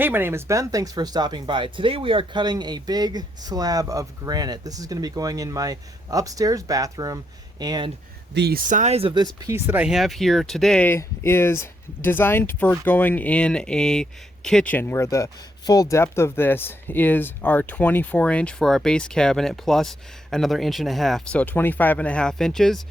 Hey, my name is Ben. Thanks for stopping by. Today we are cutting a big slab of granite. This is going to be going in my upstairs bathroom, and the size of this piece that I have here today is designed for going in a kitchen, where the full depth of this is our 24-inch for our base cabinet plus another 1.5 inches, so 25.5 inches.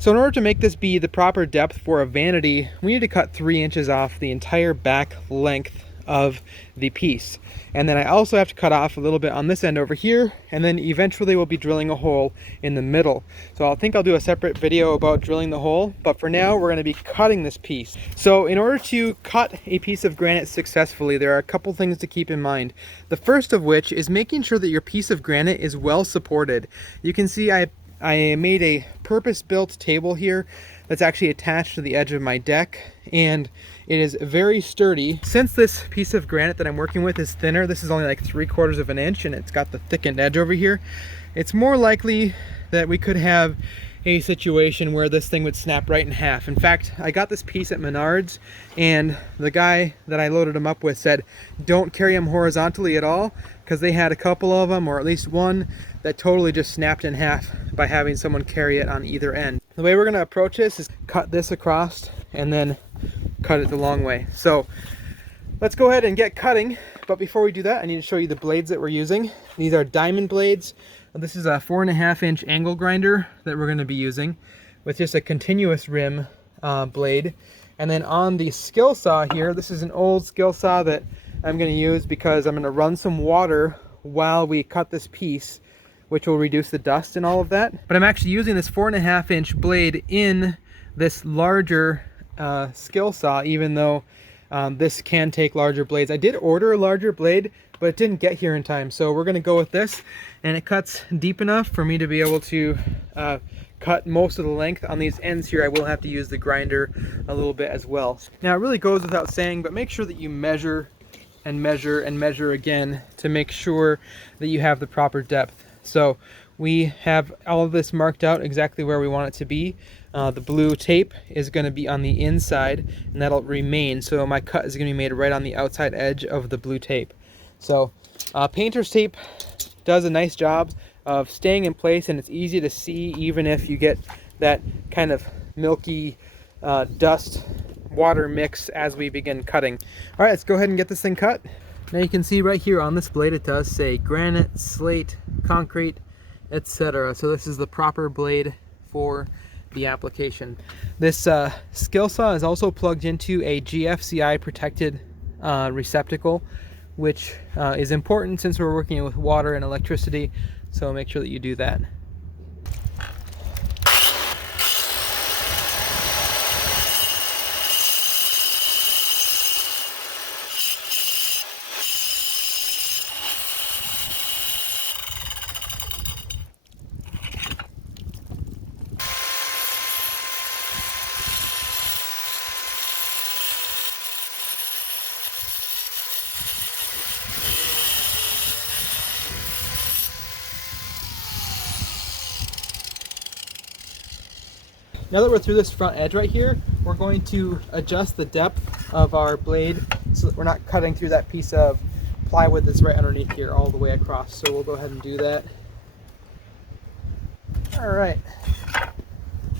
So in order to make this be the proper depth for a vanity, we need to cut 3 inches off the entire back length of the piece. And then I also have to cut off a little bit on this end over here, and then eventually we'll be drilling a hole in the middle. So I think I'll do a separate video about drilling the hole, but for now we're going to be cutting this piece. So in order to cut a piece of granite successfully, there are a couple things to keep in mind. The first of which is making sure that your piece of granite is well supported. You can see I made a purpose-built table here that's actually attached to the edge of my deck, and it is very sturdy. Since this piece of granite that I'm working with is thinner, this is only like 3/4 of an inch, and it's got the thickened edge over here, it's more likely that we could have a situation where this thing would snap right in half. In fact, I got this piece at Menards, and the guy that I loaded them up with said, don't carry them horizontally at all, because they had a couple of them, or at least one, that totally just snapped in half by having someone carry it on either end. The way we're going to approach this is cut this across and then cut it the long way. So let's go ahead and get cutting, but before we do that, I need to show you the blades that we're using. These are diamond blades. This is a 4.5-inch angle grinder that we're going to be using with just a continuous rim blade. And then on the skill saw here, this is an old skill saw that I'm going to use because I'm going to run some water while we cut this piece, which will reduce the dust and all of that. But I'm actually using this 4.5-inch blade in this larger skill saw, even though this can take larger blades. I did order a larger blade, but it didn't get here in time, so we're going to go with this, and it cuts deep enough for me to be able to cut most of the length. On these ends here, I will have to use the grinder a little bit as well. Now, it really goes without saying, but make sure that you measure and measure and measure again to make sure that you have the proper depth. So we have all of this marked out exactly where we want it to be. The blue tape is going to be on the inside, and that'll remain. So my cut is going to be made right on the outside edge of the blue tape. So painter's tape does a nice job of staying in place, and it's easy to see even if you get that kind of milky dust water mix as we begin cutting. All right, let's go ahead and get this thing cut. Now you can see right here on this blade it does say granite, slate, concrete, etc. So this is the proper blade for the application. This skill saw is also plugged into a GFCI protected receptacle, which is important since we're working with water and electricity, so make sure that you do that. Now that we're through this front edge right here, we're going to adjust the depth of our blade so that we're not cutting through that piece of plywood that's right underneath here all the way across. So we'll go ahead and do that. All right.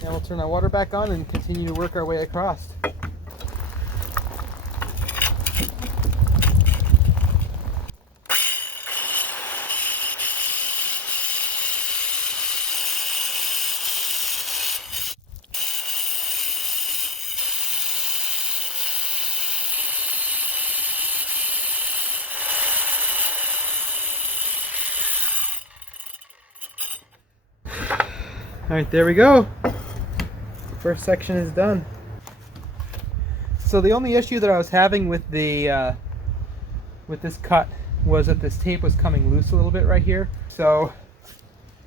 Now we'll turn our water back on and continue to work our way across. All right, there we go. First section is done. So the only issue that I was having with the with this cut was that this tape was coming loose a little bit right here. So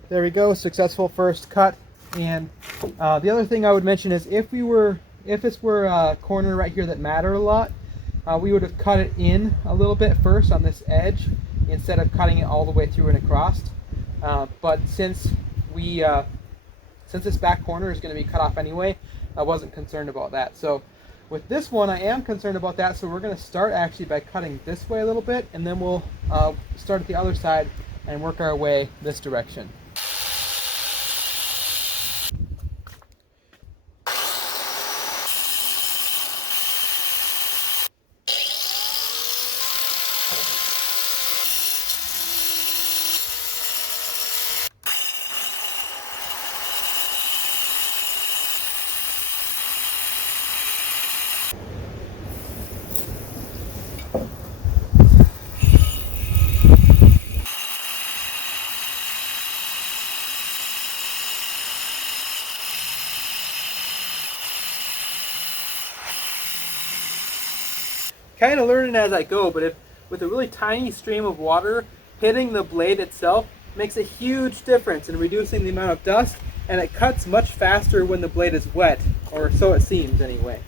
there we go, successful first cut. And the other thing I would mention is if this were a corner right here that mattered a lot, we would have cut it in a little bit first on this edge instead of cutting it all the way through and across. But since this back corner is going to be cut off anyway, I wasn't concerned about that. So With this one, I am concerned about that, so we're going to start actually by cutting this way a little bit, and then we'll start at the other side and work our way this direction. Kind of learning as I go, but if with a really tiny stream of water hitting the blade itself makes a huge difference in reducing the amount of dust, and it cuts much faster when the blade is wet, or so it seems anyway.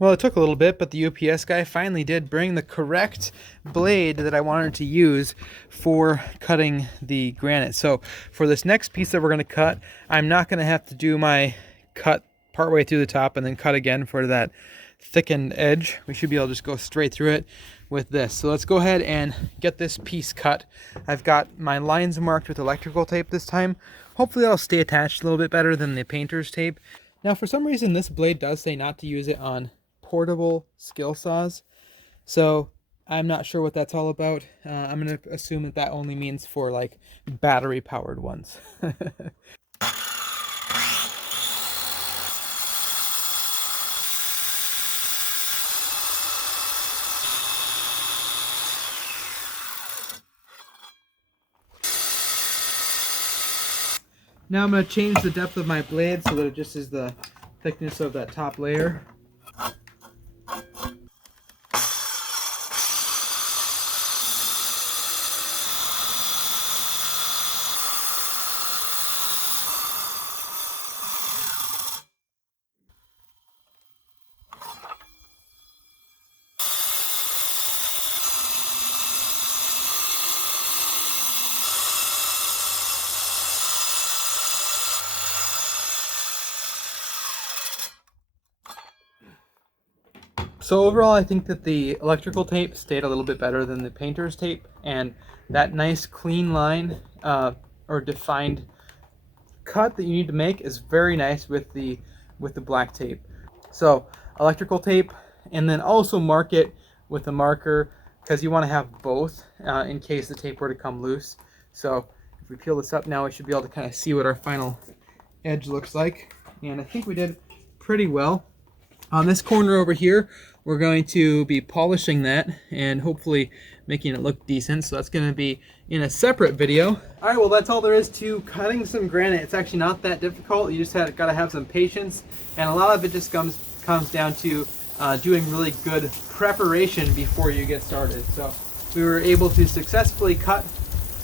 Well, it took a little bit, but the UPS guy finally did bring the correct blade that I wanted to use for cutting the granite. So for this next piece that we're going to cut, I'm not going to have to do my cut partway through the top and then cut again for that thickened edge. We should be able to just go straight through it with this. So let's go ahead and get this piece cut. I've got my lines marked with electrical tape this time. Hopefully that'll stay attached a little bit better than the painter's tape. Now, for some reason, this blade does say not to use it on portable skill saws, so I'm not sure what that's all about. I'm going to assume that that only means for like battery powered ones. Now I'm going to change the depth of my blade so that it just is the thickness of that top layer. So overall, I think that the electrical tape stayed a little bit better than the painter's tape, and that nice clean line or defined cut that you need to make is very nice with the black tape. So electrical tape, and then also mark it with a marker, because you want to have both in case the tape were to come loose. So if we peel this up now, we should be able to kind of see what our final edge looks like, and I think we did pretty well. On this corner over here, we're going to be polishing that and hopefully making it look decent. So that's going to be in a separate video. All right, well, that's all there is to cutting some granite. It's actually not that difficult. You just got to have some patience, and a lot of it just comes down to doing really good preparation before you get started. So we were able to successfully cut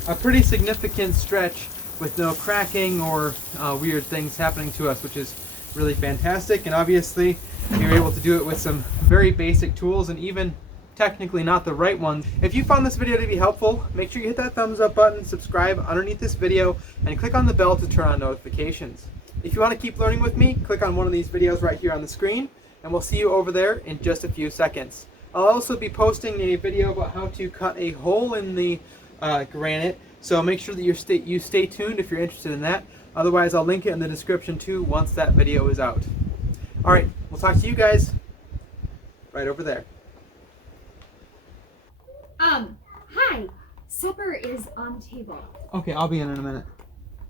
a pretty significant stretch with no cracking or weird things happening to us, which is really fantastic. And obviously we were able to do it with some very basic tools, and even technically not the right ones. If you found this video to be helpful, make sure you hit that thumbs up button, subscribe underneath this video, and click on the bell to turn on notifications. If you want to keep learning with me, click on one of these videos right here on the screen, and we'll see you over there in just a few seconds. I'll also be posting a video about how to cut a hole in the granite. So make sure that you stay tuned if you're interested in that. Otherwise, I'll link it in the description too once that video is out. All right, we'll talk to you guys right over there. Hi. Supper is on the table. Okay, I'll be in a minute.